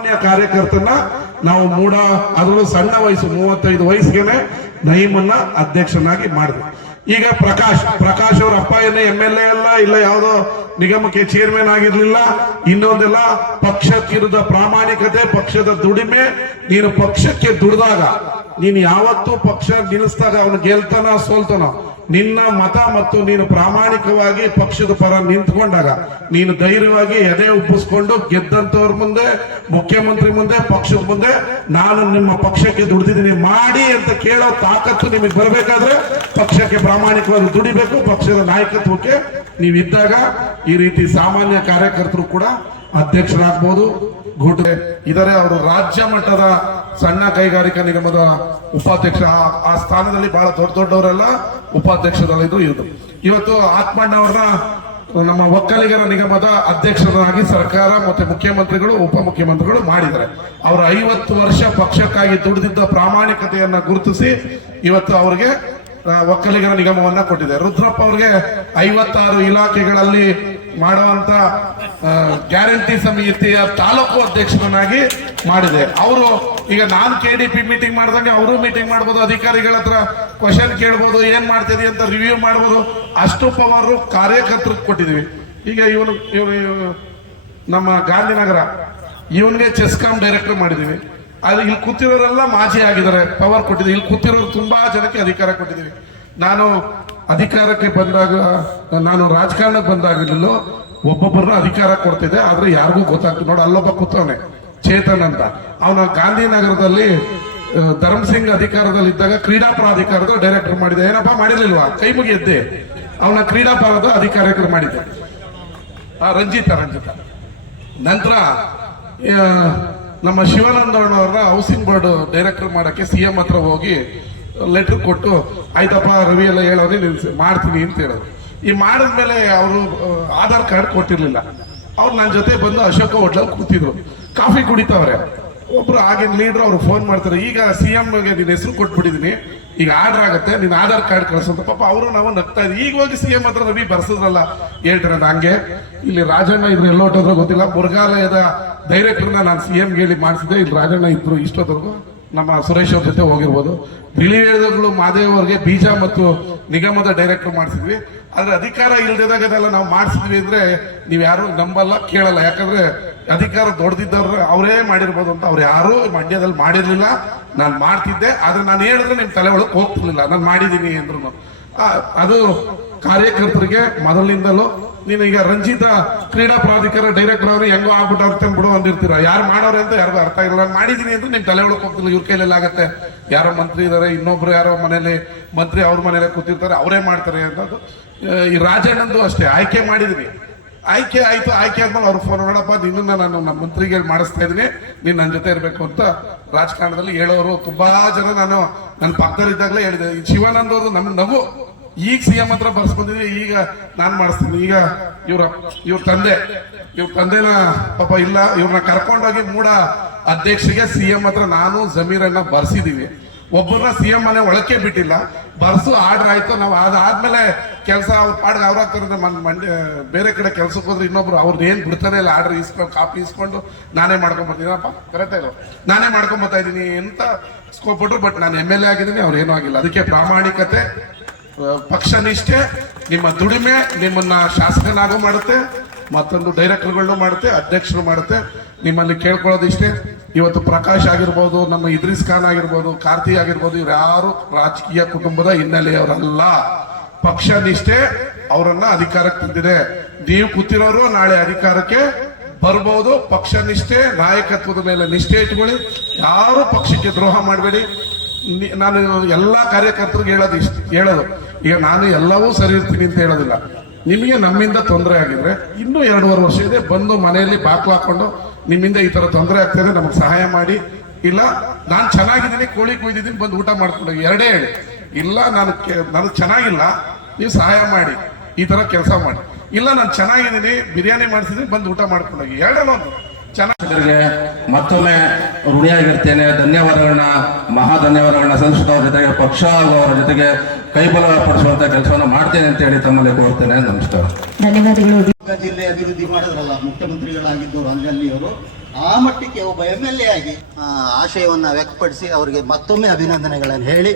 ಸಾಮಾನ್ಯ ಕಾರ್ಯಕರ್ತನ ನಾವು ಅದರಲ್ಲೂ ಸಣ್ಣ ವಯಸ್ಸು 35 ವಯಸ್ಸಿಗೆ ನಯೀಮನ್ನ ಅಧ್ಯಕ್ಷನಾಗಿ ಮಾಡಿದ್ವಿ. ಈಗ ಪ್ರಕಾಶ್ ಅವ್ರ ಅಪ್ಪ ಏನೇ MLA ಅಲ್ಲ, ಇಲ್ಲ ಯಾವುದೋ ನಿಗಮಕ್ಕೆ ಚೇರ್ಮನ್ ಆಗಿರ್ಲಿಲ್ಲ. ಇನ್ನೊಂದೆಲ್ಲ ಪಕ್ಷಕ್ಕಿರದ ಪ್ರಾಮಾಣಿಕತೆ, ಪಕ್ಷದ ದುಡಿಮೆ. ನೀನು ಪಕ್ಷಕ್ಕೆ ದುಡಿದಾಗ, ನೀನು ಯಾವತ್ತೂ ಪಕ್ಷ ನಿಲ್ಲಿಸಿದಾಗ ಅವನು ಗೆಲ್ತಾನ ಸೋಲ್ತಾನ, ನಿನ್ನ ಮತ ಮತ್ತು ನೀನು ಪ್ರಾಮಾಣಿಕವಾಗಿ ಪಕ್ಷದ ಪರ ನಿಂತ್ಕೊಂಡಾಗ, ನೀನು ಧೈರ್ಯವಾಗಿ ಎದೆ ಉಪ್ಪಿಸ್ಕೊಂಡು ಗೆದ್ದಂತವ್ರ ಮುಂದೆ, ಮುಖ್ಯಮಂತ್ರಿ ಮುಂದೆ, ಪಕ್ಷದ ಮುಂದೆ ನಾನು ನಿಮ್ಮ ಪಕ್ಷಕ್ಕೆ ದುಡಿದಿದ್ದೀನಿ ಮಾಡಿ ಅಂತ ಕೇಳೋ ತಾಕತ್ತು ನಿಮಗೆ ಬರಬೇಕಾದ್ರೆ ಪಕ್ಷಕ್ಕೆ ಪ್ರಾಮಾಣಿಕವಾಗಿ ದುಡಿಬೇಕು. ಪಕ್ಷದ ನಾಯಕತ್ವಕ್ಕೆ ನೀವಿದ್ದಾಗ ಈ ರೀತಿ ಸಾಮಾನ್ಯ ಕಾರ್ಯಕರ್ತರು ಕೂಡ ಅಧ್ಯಕ್ಷರಾಗಬಹುದು. ಇದರೆ ಅವರು ರಾಜ್ಯ ಮಟ್ಟದ ಸಣ್ಣ ಕೈಗಾರಿಕಾ ನಿಗಮದ ಉಪಾಧ್ಯಕ್ಷ, ಆ ಸ್ಥಾನದಲ್ಲಿ ಬಹಳ ದೊಡ್ಡವರೆಲ್ಲ ಉಪಾಧ್ಯಕ್ಷದಲ್ಲಿದ್ರು. ಇವತ್ತು ಆತ್ಮಣ್ಣವ್ರನ್ನ ನಮ್ಮ ಒಕ್ಕಲಿಗರ ನಿಗಮದ ಅಧ್ಯಕ್ಷರಾಗಿ ಸರ್ಕಾರ ಮತ್ತೆ ಮುಖ್ಯಮಂತ್ರಿಗಳು, ಉಪಮುಖ್ಯಮಂತ್ರಿಗಳು ಮಾಡಿದ್ದಾರೆ. ಅವರ 50 ವರ್ಷ ಪಕ್ಷಕ್ಕಾಗಿ ದುಡಿದಿದ್ದ ಪ್ರಾಮಾಣಿಕತೆಯನ್ನ ಗುರುತಿಸಿ ಇವತ್ತು ಅವರಿಗೆ ಒಕ್ಕಲಿಗರ ನಿಗಮವನ್ನ ಕೊಟ್ಟಿದೆ. ರುದ್ರಪ್ಪ ಅವ್ರಿಗೆ 56 ಇಲಾಖೆಗಳಲ್ಲಿ ಮಾಡುವಂತ ಗ್ಯಾರಂಟಿ ಸಮಿತಿಯ ತಾಲೂಕು ಅಧ್ಯಕ್ಷರನ್ನಾಗಿ ಮಾಡಿದೆ. ಅವರು ಈಗ ನಾನು KDP ಮೀಟಿಂಗ್ ಮಾಡಿದಂಗೆ ಅವರು ಮೀಟಿಂಗ್ ಮಾಡ್ಬೋದು, ಅಧಿಕಾರಿಗಳ ಹತ್ರ ಕ್ವಶನ್ ಕೇಳ್ಬೋದು, ಏನ್ ಮಾಡ್ತಿದೆ ಅಂತ ರಿವ್ಯೂ ಮಾಡ್ಬೋದು. ಅಷ್ಟು ಪವರು ಕಾರ್ಯಕರ್ತರಿಗೆ ಕೊಟ್ಟಿದ್ವಿ. ಈಗ ಇವನು ನಮ್ಮ ಗಾಂಧಿನಗರ ಇವನ್ಗೆ ಚೆಸ್ಕಾಂ ಡೈರೆಕ್ಟರ್ ಮಾಡಿದೀವಿ. ಅದು ಇಲ್ಲಿ ಕೂತಿರೋರೆಲ್ಲ ಮಾಜಿ ಆಗಿದ್ದಾರೆ, ಪವರ್ ಕೊಟ್ಟಿದ್ದೀವಿ. ಇಲ್ಲಿ ಕೂತಿರೋರು ತುಂಬಾ ಜನಕ್ಕೆ ಅಧಿಕಾರ ಕೊಟ್ಟಿದ್ದೀವಿ. ನಾನು ಅಧಿಕಾರಕ್ಕೆ ಬಂದಾಗ, ನಾನು ರಾಜಕಾರಣಕ್ಕೆ ಬಂದಾಗಲೂ ಒಬ್ಬೊಬ್ಬರನ್ನ ಅಧಿಕಾರ ಕೊಡ್ತಿದ್ದೆ, ಆದ್ರೆ ಯಾರಿಗೂ ಗೊತ್ತಾಗ್ತದೆ. ನೋಡಿ, ಅಲ್ಲೊಬ್ಬ ಕೂತವನೆ ಚೇತನ್ ಅಂತ, ಅವನ ಗಾಂಧಿನಗರದಲ್ಲಿ ಧರ್ಮಸಿಂಗ್ ಅಧಿಕಾರದಲ್ಲಿ ಇದ್ದಾಗ ಕ್ರೀಡಾ ಪ್ರಾಧಿಕಾರದ ಡೈರೆಕ್ಟರ್ ಮಾಡಿದೆ. ಏನಪ್ಪಾ ಮಾಡಿರ್ಲಿಲ್ವಾ? ಕೈ ಮುಗಿಯದ್ದೆ. ಅವನ ಕ್ರೀಡಾ ಪ್ರಾಧಿಕಾರದ ಅಧಿಕಾರಿಕರು ಮಾಡಿದ್ದೆ. ರಂಜಿತ ನಂತರ ನಮ್ಮ ಶಿವಾನಂದಣ್ಣವ್ರನ್ನ ಹೌಸಿಂಗ್ ಬೋರ್ಡ್ ಡೈರೆಕ್ಟರ್ ಮಾಡಕ್ಕೆ CM ಹತ್ರ ಹೋಗಿ ಲೆಟರ್ ಕೊಟ್ಟು, ಆಯ್ತಪ್ಪ ರವಿ ಎಲ್ಲ ಹೇಳೋನೆ ಮಾಡ್ತೀನಿ ಅಂತ ಹೇಳೋದು. ಈ ಮಾಡಿದ್ಮೇಲೆ ಅವರು ಆಧಾರ್ ಕಾರ್ಡ್ ಕೊಟ್ಟಿರ್ಲಿಲ್ಲ. ಅವ್ರು ನನ್ನ ಜೊತೆ ಬಂದು ಅಶೋಕ ಹೋಟ್ಲಲ್ಲಿ ಕೂತಿದ್ರು, ಕಾಫಿ ಕುಡಿತಾವ್ರೆ. ಒಬ್ರು ಆಗಿನ ಲೀಡರ್ ಅವ್ರು ಫೋನ್ ಮಾಡ್ತಾರೆ, ಈಗ CM ಗೆ ನಿನ್ನ ಹೆಸರು ಕೊಟ್ಬಿಟ್ಟಿದೀನಿ, ಈಗ ಆರ್ಡರ್ ಆಗುತ್ತೆ, ನಿನ್ನ ಆಧಾರ್ ಕಾರ್ಡ್ ಕಳ್ಸಂತ. ಪಾಪ ಅವರು ನಾವು ನಗ್ತಾ ಇದ್ವಿ. ಈಗ ಹೋಗಿ CM ಹತ್ರ ರವಿ ಬರ್ಸಿದ್ರಲ್ಲ ಹೇಳ್ತಾರೆ. ಹಂಗೆ ಇಲ್ಲಿ ರಾಜಣ್ಣ ಇದ್ರು, ಎಲ್ಲೋಟೋದ್ರ ಗೊತ್ತಿಲ್ಲ, ಮೃಗಾಲಯದ ಡೈರೆಕ್ಟರ್ನ ನಾನು CM ಹೇಳಿ ಮಾಡಿಸಿದೆ. ಇಲ್ಲಿ ರಾಜಣ್ಣ ಇದ್ರು, ಇಷ್ಟೊತ್ತರೆಗೂ ನಮ್ಮ ಸುರೇಶ್ ಅವ್ರ ಜೊತೆ ಹೋಗಿರ್ಬೋದು. ಬಿಳಿಗಳು ಮಾದೇವ್ ಅವ್ರಿಗೆ ಬೀಜ ಮತ್ತು ನಿಗಮದ ಡೈರೆಕ್ಟರ್ ಮಾಡಿಸಿದ್ವಿ. ಆದ್ರೆ ಅಧಿಕಾರ ಇಲ್ದಿದಾಗ ಅದೆಲ್ಲ ನಾವು ಮಾಡಿಸಿದ್ವಿ ಅಂದ್ರೆ ನೀವು ಯಾರು ನಂಬಲ್ಲ, ಕೇಳಲ್ಲ. ಯಾಕಂದ್ರೆ ಅಧಿಕಾರ ದೊಡ್ಡದಿದ್ದವ್ರು ಅವರೇ ಮಾಡಿರ್ಬೋದು ಅಂತ. ಅವ್ರು ಯಾರು ಮಂಡ್ಯದಲ್ಲಿ ಮಾಡಿರ್ಲಿಲ್ಲ, ನಾನು ಮಾಡ್ತಿದ್ದೆ. ಆದ್ರೆ ನಾನು ಹೇಳಿದ್ರೆ ನಿಮ್ ತಲೆ ಒಳಗೆ ಹೋಗ್ತಿರ್ಲಿಲ್ಲ, ನಾನು ಮಾಡಿದೀನಿ ಅಂದ್ರು. ಅದು ಕಾರ್ಯಕರ್ತರಿಗೆ ಮೊದಲಿನಿಂದಲೂ. ನೀನು ಈಗ ರಂಜಿತ ಕ್ರೀಡಾ ಪ್ರಾಧಿಕಾರ ಡೈರೆಕ್ಟರ್ ಅವರು ಹೆಂಗೋ ಆಗ್ಬಿಟ್ಟು ಬಿಡು ಅಂದಿರ್ತೀರ, ಯಾರು ಮಾಡೋರೆ ಅಂತ ಯಾರಿಗೂ ಅರ್ಥ ಇಲ್ಲ. ನಾನು ಮಾಡಿದೀನಿ ಅಂದ್ರೆ ನಿಮ್ ತಲೆ ಒಳಗೆ ಹೋಗ್ತಿಲ್ಲ. ಇವ್ರ ಕೈಲೆಲ್ಲ ಆಗತ್ತೆ, ಯಾರೋ ಮಂತ್ರಿ ಇದಾರೆ, ಇನ್ನೊಬ್ರು ಯಾರೋ ಮನೇಲಿ ಮಂತ್ರಿ ಅವ್ರ ಮನೇಲಿ ಕೂತಿರ್ತಾರೆ, ಅವರೇ ಮಾಡ್ತಾರೆ ಅನ್ನೋದು. ಈ ರಾಜಣ್ಣಂದು ಅಷ್ಟೇ, ಆಯ್ಕೆ ಮಾಡಿದ್ರಿ, ಆಯ್ಕೆ ಆಯ್ತು. ಆಯ್ಕೆ ಆದ್ಮೇಲೆ ಅವ್ರು ಫೋನ್ ಮಾಡಪ್ಪ, ನಿನ್ನ ನಾನು ನಮ್ಮ ಮಂತ್ರಿಗೆ ಮಾಡಿಸ್ತಾ ಇದೀನಿ, ನೀನ್ ನನ್ನ ಜೊತೆ ಇರ್ಬೇಕು ಅಂತ ರಾಜಕಾರಣದಲ್ಲಿ ಹೇಳೋರು ತುಂಬಾ ಜನ. ನಾನು ನನ್ನ ಪಕ್ಕದಲ್ಲಿದ್ದಾಗಲೇ ಹೇಳಿದೆ. ಶಿವಾನಂದ್ ಅವರು ನಮ್ಮ ನಗು, ಈಗ CM ಹತ್ರ ಬರ್ಸ್ಕೊಂಡಿದ್ವಿ, ಈಗ ನಾನ್ ಮಾಡಿಸ್ತೀನಿ. ಈಗ ಇವ್ರ ತಂದೆನ ಪಾಪ ಇಲ್ಲ, ಇವ್ರನ್ನ ಕರ್ಕೊಂಡೋಗಿ ಮೂಡ ಅಧ್ಯಕ್ಷರಿಗೆ CM ಹತ್ರ ನಾನು ಜಮೀರನ್ನ ಬರ್ಸಿದೀವಿ. ಒಬ್ಬರನ್ನ CM ಮನೆ ಒಳಕ್ಕೆ ಬಿಟ್ಟಿಲ್ಲ, ಬರ್ಸು ಆರ್ಡರ್ ಆಯ್ತು. ನಾವು ಅದಾದ್ಮೇಲೆ ಕೆಲಸ ಅವ್ರ ಪಾಡ್ಗೆ ಅವ್ರಾಗ್ತಾರೆ. ಮಂಡ್ಯ ಬೇರೆ ಕಡೆ ಕೆಲ್ಸಕ್ಕೆ ಹೋದ್ರೆ ಇನ್ನೊಬ್ರು ಅವ್ರನ್ನ ಏನ್ ಬಿಡ್ತಾನೆ ಇಲ್ಲ, ಆರ್ಡರ್ ಇಸ್ಕೊಂಡು ಕಾಪಿ ಇಸ್ಕೊಂಡು ನಾನೇ ಮಾಡ್ಕೊಂಡ್ಬರ್ತೀನಪ್ಪ, ಕರೆಕ್ಟ್ ಇಲ್ಲ, ನಾನೇ ಮಾಡ್ಕೊಂಡ್ಬರ್ತಾ ಇದ್ದೀನಿ ಅಂತ ಸ್ಕೋಪಿಟ್ರು. ಬಟ್ ನಾನು MLA ಆಗಿದ್ದೀನಿ, ಅವ್ರು ಏನೂ ಆಗಿಲ್ಲ. ಅದಕ್ಕೆ ಪ್ರಾಮಾಣಿಕತೆ, ಪಕ್ಷ ನಿಷ್ಠೆ, ನಿಮ್ಮ ದುಡಿಮೆ ನಿಮ್ಮನ್ನ ಶಾಸಕನಾಗೂ ಮಾಡುತ್ತೆ, ಮತ್ತೊಂದು ಡೈರೆಕ್ಟರ್ಗಳನ್ನು ಮಾಡುತ್ತೆ, ಅಧ್ಯಕ್ಷರು ಮಾಡುತ್ತೆ. ನಿಮ್ಮಲ್ಲಿ ಕೇಳ್ಕೊಳ್ಳೋದು ಇಷ್ಟೇ. ಇವತ್ತು ಪ್ರಕಾಶ್ ಆಗಿರ್ಬೋದು, ನಮ್ಮ ಇದ್ರಿಸ್ ಖಾನ್ ಆಗಿರ್ಬೋದು, ಕಾರ್ತಿ ಆಗಿರ್ಬೋದು, ಇವ್ರು ಯಾರು ರಾಜಕೀಯ ಕುಟುಂಬದ ಹಿನ್ನೆಲೆಯವರಲ್ಲ. ಪಕ್ಷ ನಿಷ್ಠೆ ಅವರನ್ನ ಅಧಿಕಾರಕ್ಕೆ ತಂದಿದೆ. ನೀವು ಕೂತಿರೋರು ನಾಳೆ ಅಧಿಕಾರಕ್ಕೆ ಬರ್ಬೋದು. ಪಕ್ಷ ನಿಷ್ಠೆ, ನಾಯಕತ್ವದ ಮೇಲೆ ನಿಷ್ಠೆ ಇಟ್ಕೊಳ್ಳಿ. ಯಾರು ಪಕ್ಷಕ್ಕೆ ದ್ರೋಹ ಮಾಡಬೇಡಿ. ನಾನು ಎಲ್ಲಾ ಕಾರ್ಯಕರ್ತರಿಗೆ ಹೇಳೋದು ಈಗ ನಾನು ಎಲ್ಲವೂ ಸರಿ ಇರ್ತೀನಿ ಅಂತ ಹೇಳೋದಿಲ್ಲ. ನಿಮಗೆ ನಮ್ಮಿಂದ ತೊಂದರೆ ಆಗಿದ್ರೆ ಇನ್ನೂ 2.5 ವರ್ಷ ಇದೆ, ಬಂದು ಮನೆಯಲ್ಲಿ ಬಾಕ್ಲು ಹಾಕೊಂಡು ನಿಮ್ಮಿಂದ ಈ ತರ ತೊಂದರೆ ಆಗ್ತದೆ ನಮಗೆ ಸಹಾಯ ಮಾಡಿ. ಇಲ್ಲ ನಾನು ಚೆನ್ನಾಗಿದ್ದೀನಿ, ಕೋಳಿ ಕುಯ್ದಿದ್ದೀನಿ, ಬಂದು ಊಟ ಮಾಡ್ಕೊಂಡೋಗಿ, ಎರಡೇ ಹೇಳಿ. ಇಲ್ಲ ನಾನು ಚೆನ್ನಾಗಿಲ್ಲ, ನೀವು ಸಹಾಯ ಮಾಡಿ, ಈ ತರ ಕೆಲಸ ಮಾಡಿ. ಇಲ್ಲ ನಾನು ಚೆನ್ನಾಗಿದ್ದೀನಿ, ಬಿರಿಯಾನಿ ಮಾಡಿಸಿದ್ದೀನಿ, ಬಂದು ಊಟ ಮಾಡ್ಕೊಂಡೋಗಿ, ಎರಡೇನೋ ಚೆನ್ನಾಗಿ. ಮತ್ತೊಮ್ಮೆ ಋಣಿಯಾಗಿರ್ತೇನೆ. ಧನ್ಯವಾದಗಳನ್ನ, ಮಹಾ ಧನ್ಯವಾದಗಳನ್ನ ಸಲ್ಲಿಸುತ್ತವ್ರ ಜೊತೆಗೆ ಪಕ್ಷ ಹಾಗೂ ಅವರ ಜೊತೆಗೆ ಕೈಬಲ ಪಡಿಸುವಂತ ಕೆಲಸವನ್ನು ಮಾಡ್ತೇನೆ ಅಂತ ಹೇಳಿ ತಮ್ಮಲ್ಲಿ ಕೋರ್ತೇನೆ. ನಮಸ್ಕಾರ. ಧನ್ಯವಾದಗಳು. ಜಿಲ್ಲೆ ಅಭಿವೃದ್ಧಿ ಮಾಡಿದ್ರಲ್ಲ ಮುಖ್ಯಮಂತ್ರಿಗಳಾಗಿದ್ದವರು ಅಂಜಲ್ಲಿಯವರು, ಆ ಮಟ್ಟಕ್ಕೆ ಒಬ್ಬ MLA ಆಗಿ ಆಶಯವನ್ನು ವ್ಯಕ್ತಪಡಿಸಿ ಅವರಿಗೆ ಮತ್ತೊಮ್ಮೆ ಅಭಿನಂದನೆಗಳನ್ನು ಹೇಳಿ